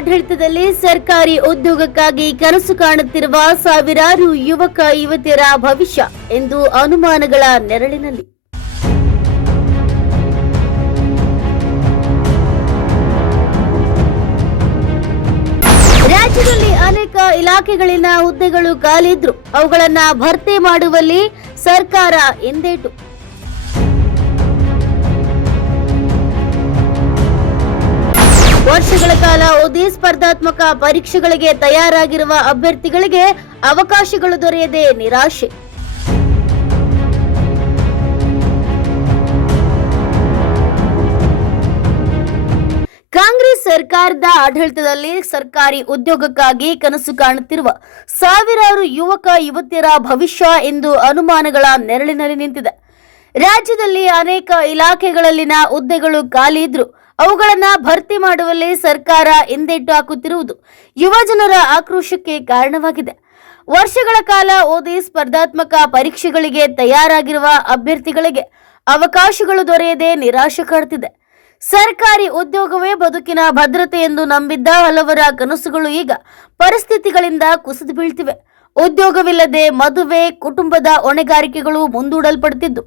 ಆಡಳಿತದಲ್ಲಿ ಸರ್ಕಾರಿ ಉದ್ಯೋಗಕ್ಕಾಗಿ ಕನಸು ಕಾಣುತ್ತಿರುವ ಸಾವಿರಾರು ಯುವಕ ಯುವತಿಯರ ಭವಿಷ್ಯ ಎಂದು ಅನುಮಾನಗಳ ನೆರಳಿನಲ್ಲಿ. ರಾಜ್ಯದಲ್ಲಿ ಅನೇಕ ಇಲಾಖೆಗಳಿನ ಹುದ್ದೆಗಳು ಖಾಲಿದ್ರು ಅವುಗಳನ್ನು ಭರ್ತಿ ಮಾಡುವಲ್ಲಿ ಸರ್ಕಾರ ಎಂದೇಟು. ವರ್ಷಗಳ ಕಾಲ ಓದಿ ಸ್ಪರ್ಧಾತ್ಮಕ ಪರೀಕ್ಷೆಗಳಿಗೆ ತಯಾರಾಗಿರುವ ಅಭ್ಯರ್ಥಿಗಳಿಗೆ ಅವಕಾಶಗಳು ದೊರೆಯದೆ ನಿರಾಶೆ. ಕಾಂಗ್ರೆಸ್ ಸರ್ಕಾರದ ಆಡಳಿತದಲ್ಲಿ ಸರ್ಕಾರಿ ಉದ್ಯೋಗಕ್ಕಾಗಿ ಕನಸು ಕಾಣುತ್ತಿರುವ ಸಾವಿರಾರು ಯುವಕ ಯುವತಿಯರ ಭವಿಷ್ಯ ಎಂದು ಅನುಮಾನಗಳ ನೆರಳಿನಲ್ಲಿ ನಿಂತಿದೆ. ರಾಜ್ಯದಲ್ಲಿ ಅನೇಕ ಇಲಾಖೆಗಳಲ್ಲಿನ ಹುದ್ದೆಗಳು ಖಾಲಿ ಇದ್ರು ಅವುಗಳನ್ನ ಭರ್ತಿ ಮಾಡುವಲ್ಲಿ ಸರ್ಕಾರ ಹಿಂದೇಟು ಹಾಕುತ್ತಿರುವುದು ಯುವಜನರ ಆಕ್ರೋಶಕ್ಕೆ ಕಾರಣವಾಗಿದೆ. ವರ್ಷಗಳ ಕಾಲ ಓದಿ ಸ್ಪರ್ಧಾತ್ಮಕ ಪರೀಕ್ಷೆಗಳಿಗೆ ತಯಾರಾಗಿರುವ ಅಭ್ಯರ್ಥಿಗಳಿಗೆ ಅವಕಾಶಗಳು ದೊರೆಯದೆ ನಿರಾಶೆ ಕಾಡುತ್ತಿದೆ. ಸರ್ಕಾರಿ ಉದ್ಯೋಗವೇ ಬದುಕಿನ ಭದ್ರತೆ ಎಂದು ನಂಬಿದ್ದ ಹಲವರ ಕನಸುಗಳು ಈಗ ಪರಿಸ್ಥಿತಿಗಳಿಂದ ಕುಸಿದು ಬೀಳ್ತಿವೆ. ಉದ್ಯೋಗವಿಲ್ಲದೆ ಮದುವೆ, ಕುಟುಂಬದ ಹೊಣೆಗಾರಿಕೆಗಳು ಮುಂದೂಡಲ್ಪಡುತ್ತಿದ್ದು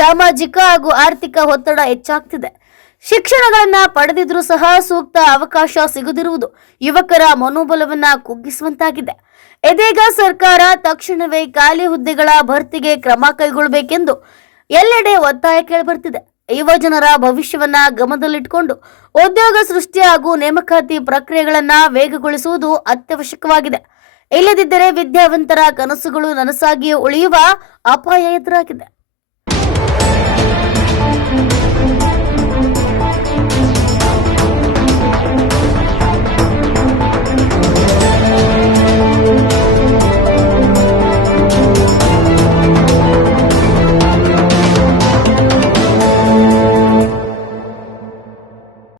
ಸಾಮಾಜಿಕ ಹಾಗೂ ಆರ್ಥಿಕ ಒತ್ತಡ ಹೆಚ್ಚಾಗ್ತಿದೆ. ಶಿಕ್ಷಣಗಳನ್ನ ಪಡೆದಿದ್ರೂ ಸಹ ಸೂಕ್ತ ಅವಕಾಶ ಸಿಗದಿರುವುದು ಯುವಕರ ಮನೋಬಲವನ್ನ ಕುಗ್ಗಿಸುವಂತಾಗಿದೆ. ಇದೀಗ ಸರ್ಕಾರ ತಕ್ಷಣವೇ ಖಾಲಿ ಹುದ್ದೆಗಳ ಭರ್ತಿಗೆ ಕ್ರಮ ಕೈಗೊಳ್ಳಬೇಕೆಂದು ಎಲ್ಲೆಡೆ ಒತ್ತಾಯ ಕೇಳಿಬರ್ತಿದೆ. ಯುವಜನರ ಭವಿಷ್ಯವನ್ನ ಗಮನದಲ್ಲಿಟ್ಟುಕೊಂಡು ಉದ್ಯೋಗ ಸೃಷ್ಟಿ ಹಾಗೂ ನೇಮಕಾತಿ ಪ್ರಕ್ರಿಯೆಗಳನ್ನ ವೇಗಗೊಳಿಸುವುದು ಅತ್ಯವಶ್ಯಕವಾಗಿದೆ. ಇಲ್ಲದಿದ್ದರೆ ವಿದ್ಯಾವಂತರ ಕನಸುಗಳು ನನಸಾಗಿಯೇ ಉಳಿಯುವ ಅಪಾಯ ಎದುರಾಗಿದೆ.